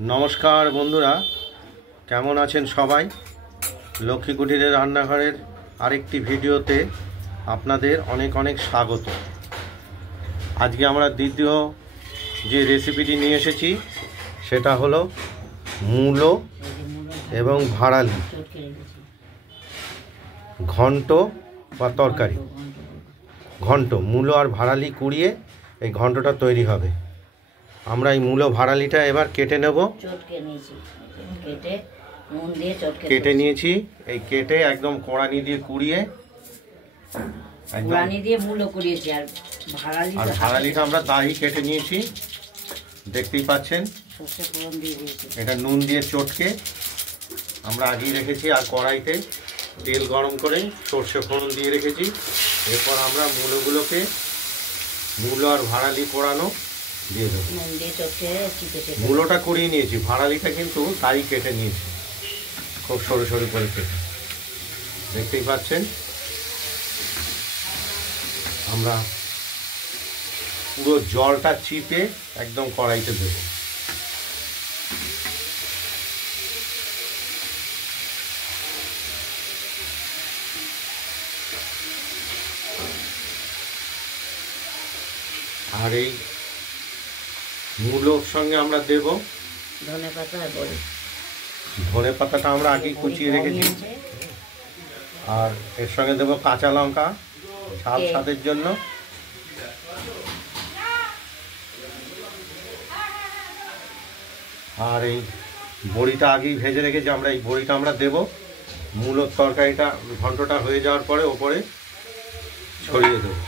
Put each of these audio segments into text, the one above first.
নমস্কার বন্ধুরা, কেমন আছেন সবাই? লক্ষ্মী কুটিরের রান্নাঘরের আরেকটি ভিডিওতে আপনাদের অনেক অনেক স্বাগত। আজকে আমরা দ্বিতীয় যে রেসিপিটি নিয়ে এসেছি সেটা হলো মূলো এবং ভাড়ালি ঘন্ট বা তরকারি। ঘন্ট, মূলো আর ভাড়ালি কুড়িয়ে এই ঘন্টটা তৈরি হবে। আমরা এই মূলো ভাড়ালিটা এবার কেটে নেব। কেটে নিয়েছি, এই কেটে একদম কোড়ানি দিয়ে কুড়িয়ে আর ভাড়ালিটা আমরা তাই কেটে নিয়েছি, দেখতেই পাচ্ছেন। এটা নুন দিয়ে চটকে আমরা আগেই রেখেছি, আর কড়াইতে তেল গরম করে সর্ষে ফোড়ন দিয়ে রেখেছি। এরপর আমরা মূলোগুলোকে, মূলো আর ভাড়ালি কোড়ানো দিয়ে দেবো। মূলোটা কুড়িয়ে নিয়েছি, ভাড়ালিটা কিন্তু তাই কেটে নিয়েছি, খুব সরু সরু করে কেটে, দেখতেই পাচ্ছেন। আমরা পুরো জলটা চিপে একদম কড়াইতে দেবো। আর এই মূলোর সঙ্গে আমরা দেব ধনে পাতাটা আমরা আগেই কুচিয়ে রেখেছি, আর এর সঙ্গে দেব কাঁচা লঙ্কা ঝাল স্বাদের জন্য। আর এই বড়িটা আগেই ভেজে রেখেছি, আমরা এই বড়িটা আমরা দেব। মূলোর তরকারিটা ঘন্টটা হয়ে যাওয়ার পরে ওপরে ছড়িয়ে দেবো।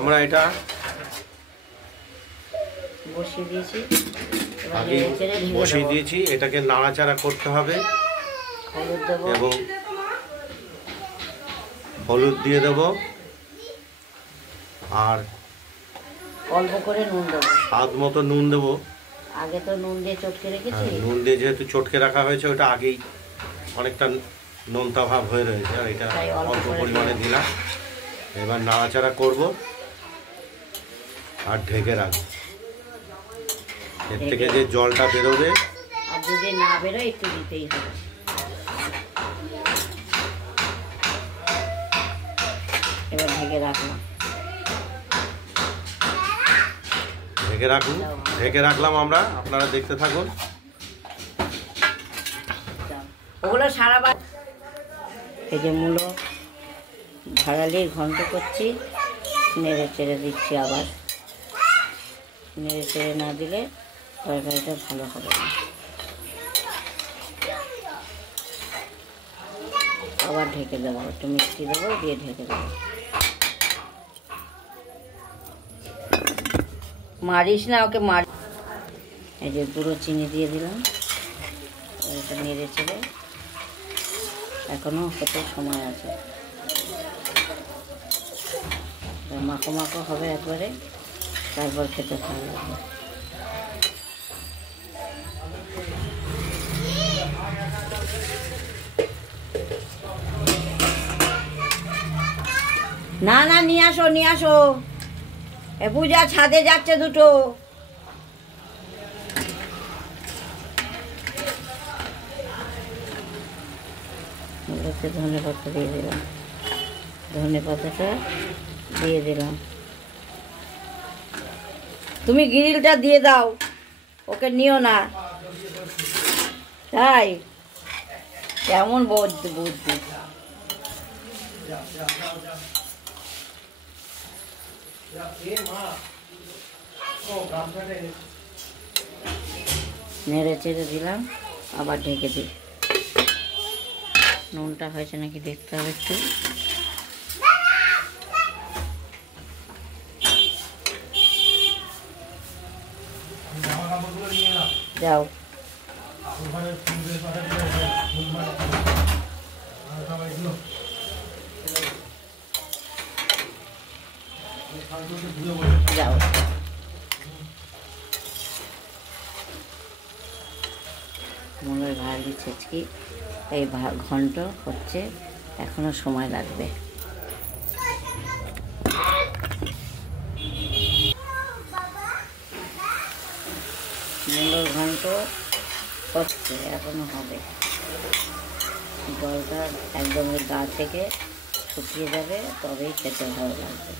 আমরা এটা বসিয়ে দিয়েছি, এটাকে নাড়াচাড়া করতে হবে এবং হলুদ দিয়ে দেব, আর অল্প করে নুন দেবো, স্বাদ মতো নুন দেবো। আগে তো নুন দিয়ে চটকে রেখেছি, নুন দিয়ে যেহেতু চটকে রাখা হয়েছে, ওটা আগেই অনেকটা নোনতা ভাব হয়ে রয়েছে, আর এটা অল্প পরিমাণে দিলাম। এবার নাড়াচাড়া করব আর ঢেকে রাখবো। এর থেকে যে জলটা বেরোবে, আর যদি না বেরোয় একটু দিতেই হবে। এবার ঢেকে রাখলাম আমরা, আপনারা দেখতে থাকুন। ওগুলো সারা এই যে মূলো ভাড়ালি ঘন্ট করছি, নেড়ে চেড়ে দিচ্ছি। আবার নেড়ে চেড়ে না দিলে তরকারিটা ভালো হবে না। আবার ঢেকে দেবো, একটু মিষ্টি দেবো, দিয়ে ঢেকে দেবো। মারিস না ওকে, এই যে গুঁড়ো চিনি দিয়ে দিলাম। এটা নেড়ে চেড়ে, এখনো কত সময় আছে, মাখো মাখো হবে একবারে, তারপর খেতে ভালো লাগবে। না না, নিয়ে আসো। এ পূজা, ছাদে যাচ্ছে দুটো। ধনে পাতা দিয়ে দিলাম, ধনে পাতাটা দিয়ে দিলাম। তুমি গ্রিলটা দিয়ে দাও, ওকে নিও না। তাই কেমন বুদ্ধি নেড়ে চেড়ে দিলাম, আবার ঢেকে দিই। নুনটা হয়েছে নাকি দেখতে হবে একটু। যাও, যাও। মূলের ভাড়ালি ছেচকি এই ঘন্ট হচ্ছে, এখনো সময় লাগবে। হচ্ছে, এখনো হবে। জলটা একদম ওই গা থেকে শুকিয়ে যাবে, তবেই খেতে ভালো লাগবে।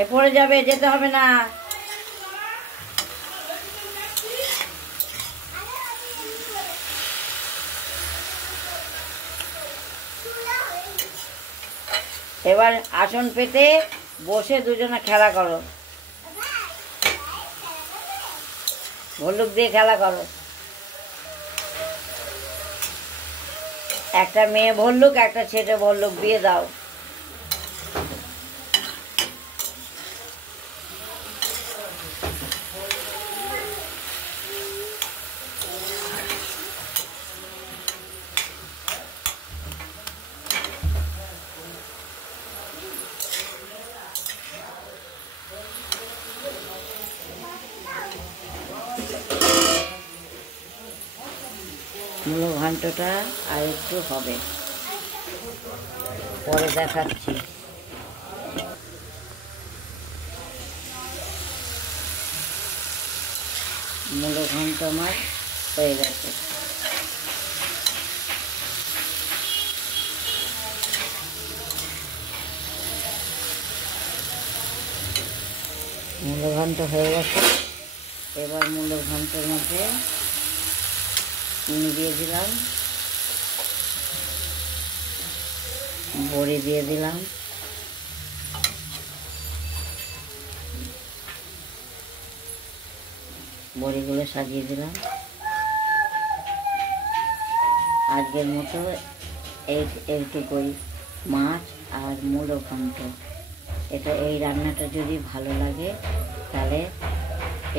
এ পড়ে যাবে, যেতে হবে না। এবার আসন পেতে বসে দুজনে খেলা করো, ভল্লুক দিয়ে খেলা করো। একটা মেয়ে ভল্লুক, একটা ছেলে ভল্লুক দিয়ে দাও। মূলো ঘন্টটা আর একটু হবে, পরে দেখাচ্ছি। মূলো ঘন্ট আমার হয়ে গেছে। মূলো ঘন্ট হয়ে গেছে। এবার মূলো ঘন্টের মধ্যে চিনি দিয়ে দিলাম, বড়ি দিয়ে দিলাম, বড়িগুলো সাজিয়ে দিলাম। আজকের মতো এইটুকুই, মাছ আর মূলো ঘন্ট। এই রান্নাটা যদি ভালো লাগে তাহলে,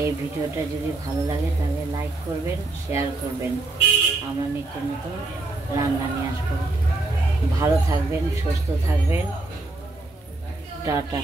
এই ভিডিওটা যদি ভালো লাগে তাহলে লাইক করবেন, শেয়ার করবেন। আমরা নিত্য নতুন রান্না নিয়ে আসবো। ভালো থাকবেন, সুস্থ থাকবেন। টাটা।